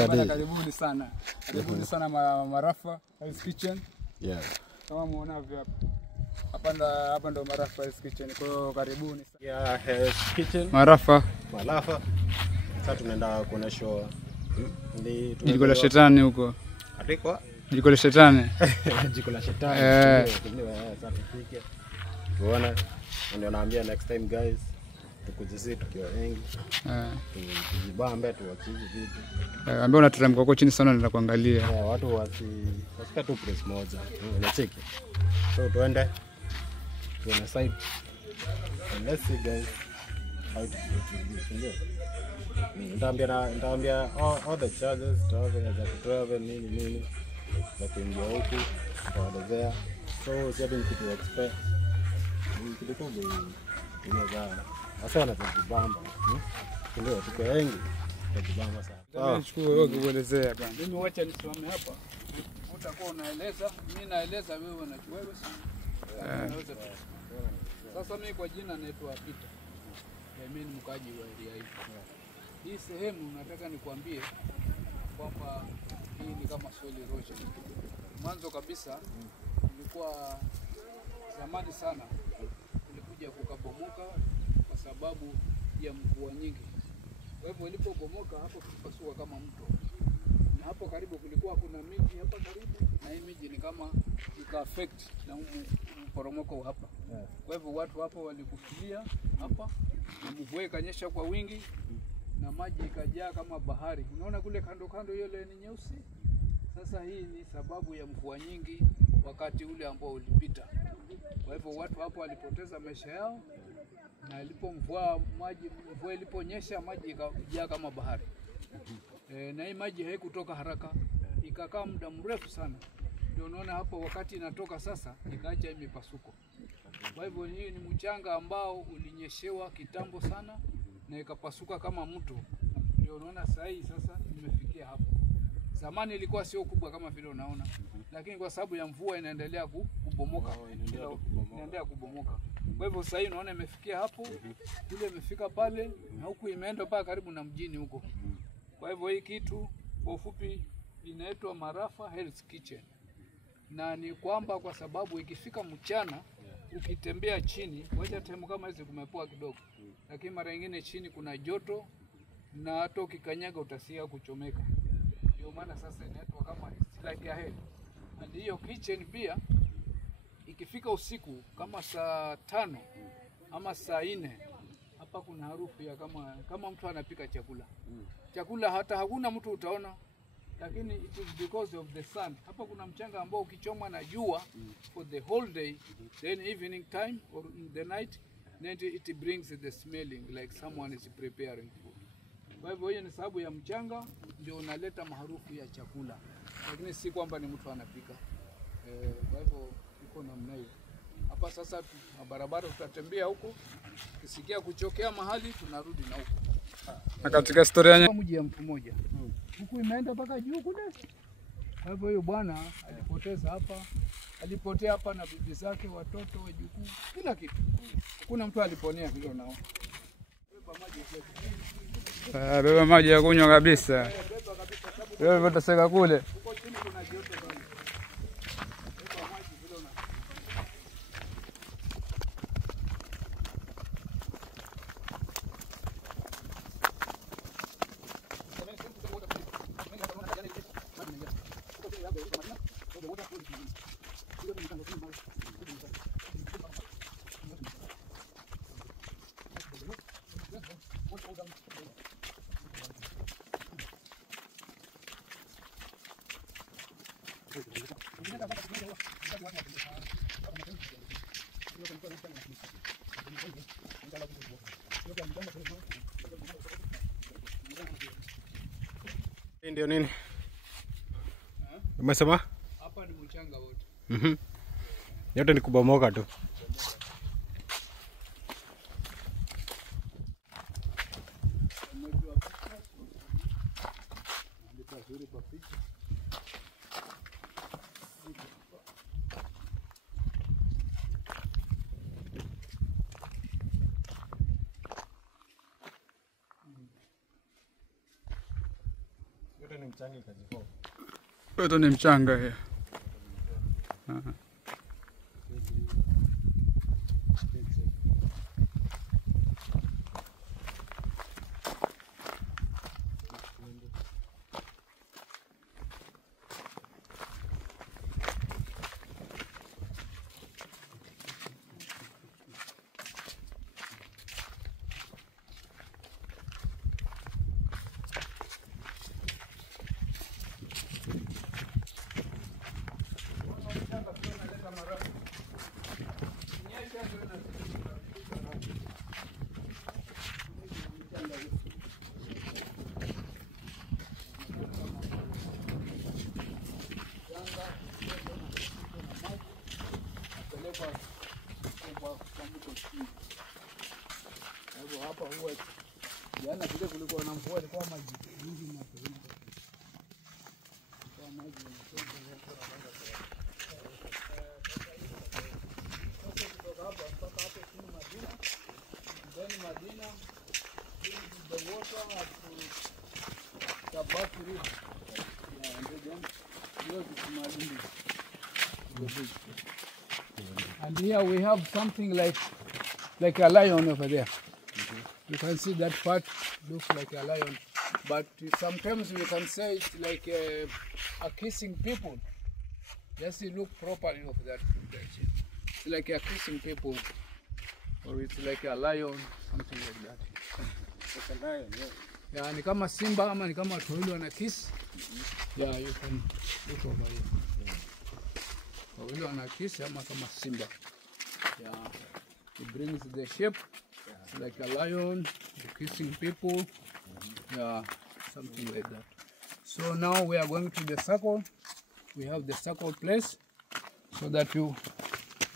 Saturday. Karibuni sana. Karibuni sana Marafa Hell's Kitchen. Yeah. Kama muonavyo hapa. Hapa ndo Marafa Hell's Kitchen. Kwa hiyo karibuni sana. Yeah, Hell's Kitchen. Marafa. Sasa tunaenda kuona show. Jiko la shetani huko. Atikwa? Jiko la shetani. Jiko la shetani. Sasa tupike. Unaona? Ndio naambia next time guys. Tukujisi tukiwa wengi. Tujibambe tuwachizi vitu. Ambao unateremka huko chini sana nenda kuangalia. Watu wasika tu press moja. Unacheki. So tuende tuone side. And let's see guys how to do. Nitaambia all the charges, travel nini na kuingia huku tutaelezea. So siabi kitu expect. Kitu tu inaweza asana tujibamba. Ndio tuko wengi tujibamba sana. Nichukue wewe kuelezea bwana. Mimi wacha nisimame hapa. Utakuwa unaeleza, mimi naeleza wewe unachukua basi. Sasa mimi kwa jina naitwa Peter. Mimi ni mkaji wa area hii. Hii sehemu nataka nikwambie kwamba hii ni kama Swahili Rocha. Mwanzo kabisa ilikuwa zamani sana kulikuja kukabomoka kwa sababu ya mvua nyingi. Kwa hivyo ilipobomoka hapo kupasuka kama mto. Na hapo karibu kulikuwa kuna miji hapa karibu na hii miji ni kama ika-affect na mporomoko hapa. Kwa hivyo watu hapo walikufilia hapa na mvua ikanyesha kwa wingi na maji ikajaa kama bahari. Unaona kule kando kando ile ni nyeusi. Sasa hii ni sababu ya mvua nyingi wakati ule ambao ulipita. Kwa hivyo watu hapo walipoteza maisha yao na mvua iliponyesha maji ikajaa kama bahari. Na hii maji haikutoka haraka, ikakaa muda mrefu sana. Ndio unaona hapo wakati inatoka sasa ikaacha mipasuko. Kwa hivyo hii ni mchanga ambao ulinyeshewa kitambo sana na ikapasuka kama mto. Ndio unaona sasa imefikia hapo. Zamani ilikuwa sio kubwa kama vile unaona, lakini kwa sababu ya mvua inaendelea kubomoka. Inaendelea kubomoka. Kwa hivyo sasa unaona imefikia hapo, ile imefika pale na huku imeenda mpaka karibu na mjini huko. Kwa hivyo hii kitu kwa ufupi inaitwa Marafa Hell's Kitchen. Na ni kwamba kwa sababu ikifika mchana ukitembea chini, wacha temu kama hizi kumepoa kidogo. Lakini mara nyingine chini kuna joto na hata ukikanyaga utasikia kuchomeka. Ndio maana sasa inaitwa kama like a hell. Na hiyo kitchen pia ikifika usiku kama saa 5 ama saa 4 hapa kuna harufu ya kama mtu anapika chakula. Chakula hata hakuna mtu utaona, lakini it is because of the sun. Hapa kuna mchanga ambao ukichomwa na jua for the whole day, then evening time or in the night, then it brings the smelling like someone is preparing food. Kwa hivyo hiyo ni sababu ya mchanga ndio unaleta maharufu ya chakula, lakini si kwamba ni mtu anapika. Kwa hivyo iko namna hiyo. Hapa sasa barabara tutatembea huko, kisikia kuchokea mahali tunarudi na huko. Na katika historia ya mji ya mtu mmoja. Huku imeenda mpaka juu kule. Kwa hivyo huyo bwana alipotea hapa na bibi zake, watoto, wajukuu, kila kitu. Hakuna mtu aliponea hilo nao. Beba maji ya kunywa kabisa. Wewe utaseka kule. Huko chini kuna joto sana. Beba maji vile na. Ndio nini? Umesema? Hapa ni mchanga wote. Yote ni kubomoka tu. mchanga ikajifoa. Yote ni mchanga hiyo. Hapa huwa jana vile kulikuwa na mvua ilikuwa maji mingi na kuingia. Kwa maji kutoka hapa mpaka hapo chini Madina. Ndani Madina the water up to Sabaki River. Yeah, and then here to Madina. And here we have something like a lion over there. You can see that part looks like a lion, but sometimes we can say it's like a kissing people. Just look properly of that. It's like a kissing people, or it's like a lion, something like that. It's a lion, yeah. Yeah, ni kama simba ama ni kama watu wana kiss. Yeah, you can look over here. Watu wana kiss ama kama simba. Yeah, it brings the shape. Like a lion, kissing people, yeah, something like that. So now we are going to the circle. We have the circle place, so that you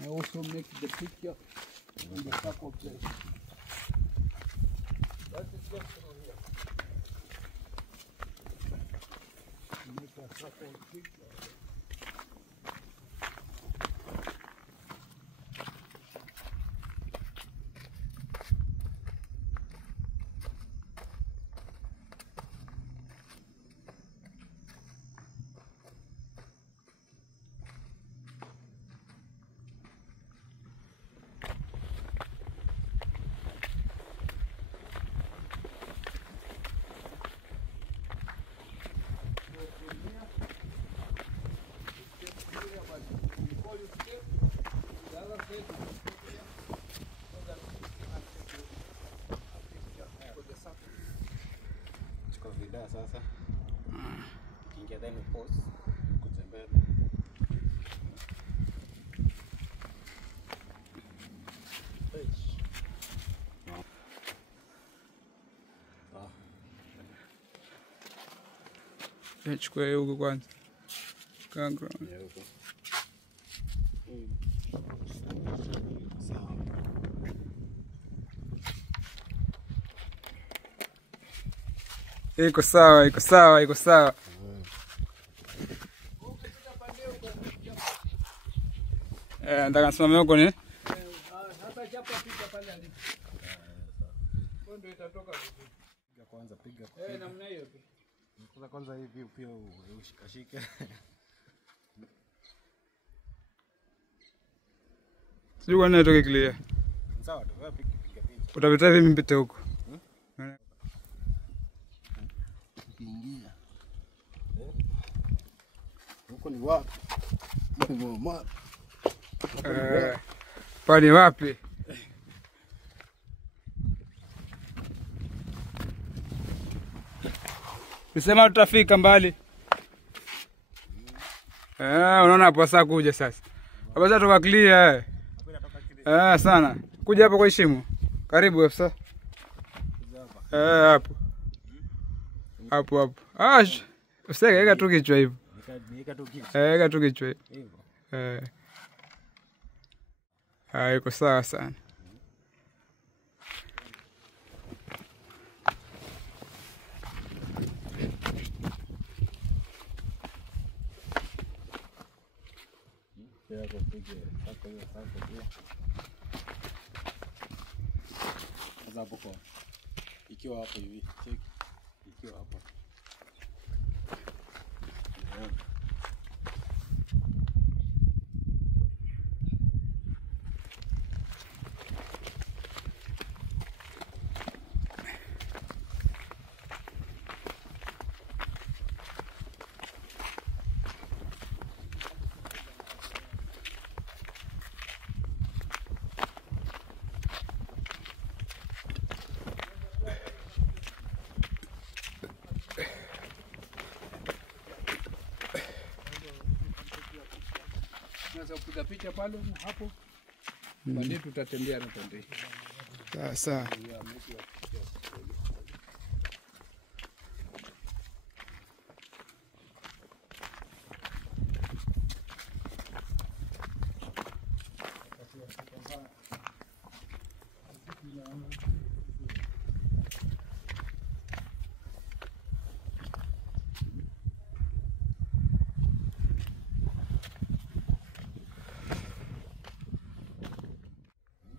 may also make the picture in the circle place. That is just through here. Make a circle picture. Sasa kingia then pause kutembea. Chukua huko kwanza. Kangra. Iko sawa, iko sawa, iko sawa. Nataka nisimame huko ni? Hata chapa picha pale alipo. Ndio itatoka vizuri. Piga kwanza, piga. Namna hiyo tu. Kwanza hivi pia ushikashike. Sio kwa nini toke clear. Sawa, tu piga picha. Utapita hivi mpite huko. Kiingia. Huko ni wapi? Mama. Pani wapi? Nisema tutafika mbali. Unaona hapo sasa kuja sasa. Hapo sasa toka clear. Sana. Kuja hapo kwa heshima. Karibu sasa. Hapo. Hapo. Useke tu kichwa hivyo. Nika tu kichwa. Eka tu kichwa Hivyo. Iko sawa sana. Ikiwa hapo hivi, check. Ikiwa hapo. unaweza kupiga picha pale hapo. Baadaye tutatembea na pande. Sawa.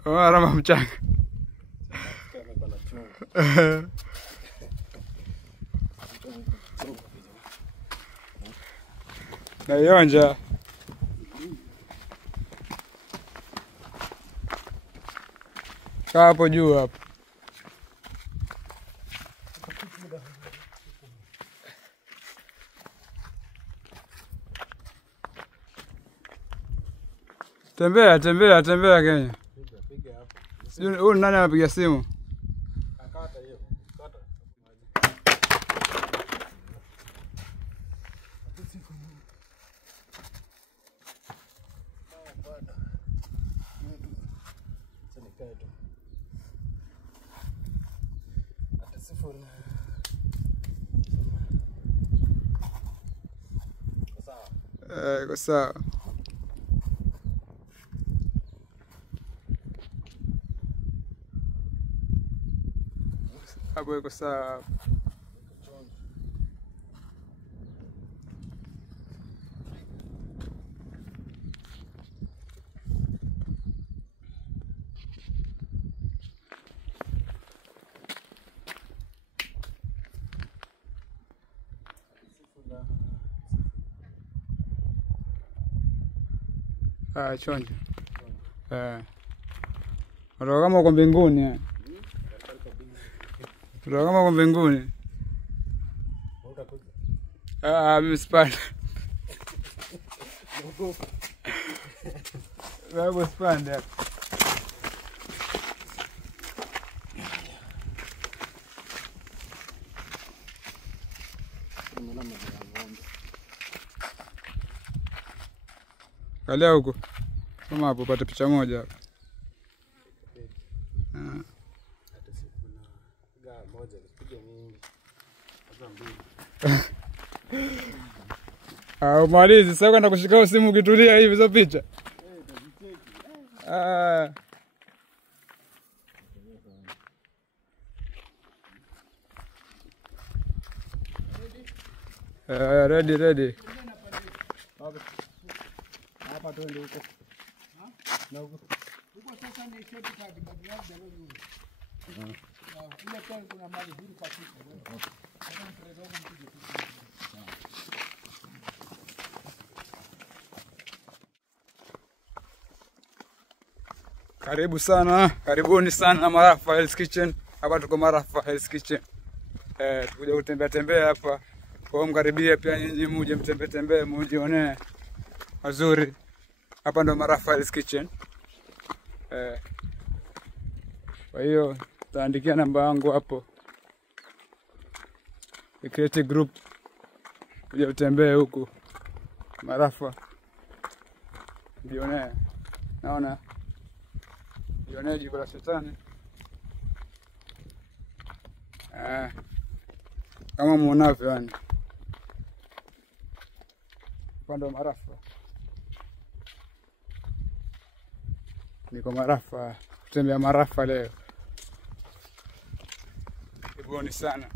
Rama mchanga. Naionja. Kaa hapo juu hapo. Tembea Kenya. Huyu nani anapiga simu? Akata hiyo. Kata. Kwa sawa. Hapo iko sawa. Chonja. Ndio kama uko mbinguni. Ndio kama uko mbinguni. Mimi sipanda. Wewe sipanda. Kalia huko. Kama hapo pata picha moja hapo. Umalizi sasa kwenda kushika simu ukitulia hivi hizo picha. Ready. Hapa twende huko. Na huko. Huko sasa ni short card baada ya ndio hiyo. Ile tena kuna mali hili katika. Sasa tunaweza kumpiga. Karibuni sana Marafa Hell's Kitchen. Hapa tuko Marafa Hell's Kitchen. Tukuja kutembea hapa. Kwa mkaribia pia nyinyi muje mtembee mujione mazuri. Hapa ndo Marafa Hell's Kitchen. Kwa hiyo taandikia namba yangu hapo. Create group. Kuja utembee huku Marafa. Jione. Naona jione jiko la shetani. Kama muonavyo yani. Pando Marafa. Niko Marafa, kutembea Marafa leo. Karibuni sana.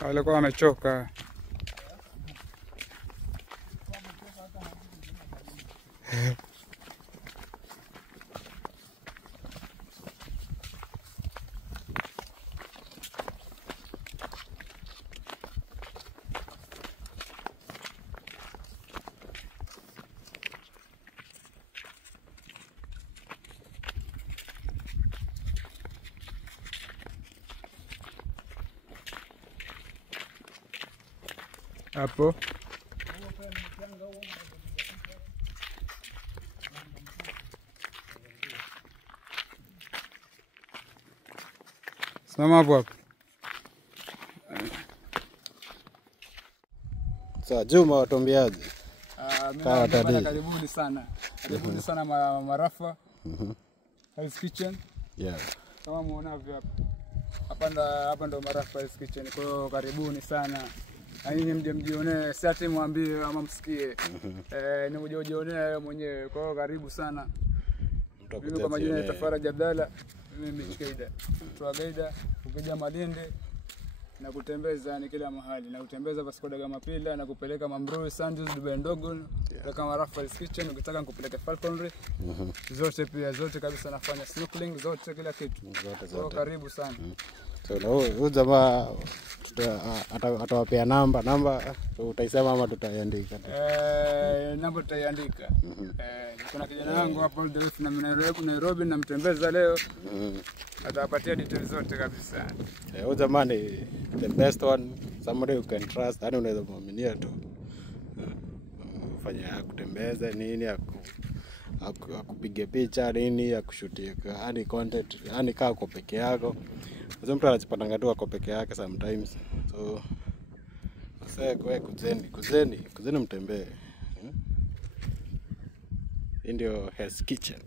Walikuwa wamechoka. Hapo simama hapo. Sasa Juma, watombiaje? Karibuni sana. Karibuni sana Marafa. Hell's Kitchen. Yeah. Kama muonavyo hapa. Hapa ndo Marafa Hell's Kitchen. Kwa hiyo karibuni sana. Na nyinyi mje mjione, si ati mwambie ama msikie. Ni mje ujionee wewe mwenyewe. Kwa hiyo karibu sana. Mimi kwa majina ya Faraj Abdalla, mimi ni Gaida. Mtu Gaida, ukija Malindi na kutembeza ni kila mahali, na kutembeza Vasco da Gama Pillar, na kupeleka Mambrui, Sandals, Dubai Ndogo, kama Marafa Hell's Kitchen, ukitaka nikupeleke Falconry. Zote kabisa nafanya snorkeling, zote kila kitu. Zote. Karibu sana. So huyu jamaa atawapea namba utaisema ama tutaiandika? Namba tutaiandika. Kuna kijana wangu hapa all the way from Nairobi namtembeza leo. Atawapatia details zote kabisa. Huyu jamaa ni the best one, somebody you can trust, yani unaweza muaminia tu. Fanya kutembeza nini, akupige picha nini, akushutia yani content, yani kaa kwa peke yako. Sasa mtu anajipata tu ako peke yake sometimes. So sasa kwa kuzeni mtembee. Hii ndio Hell's Kitchen.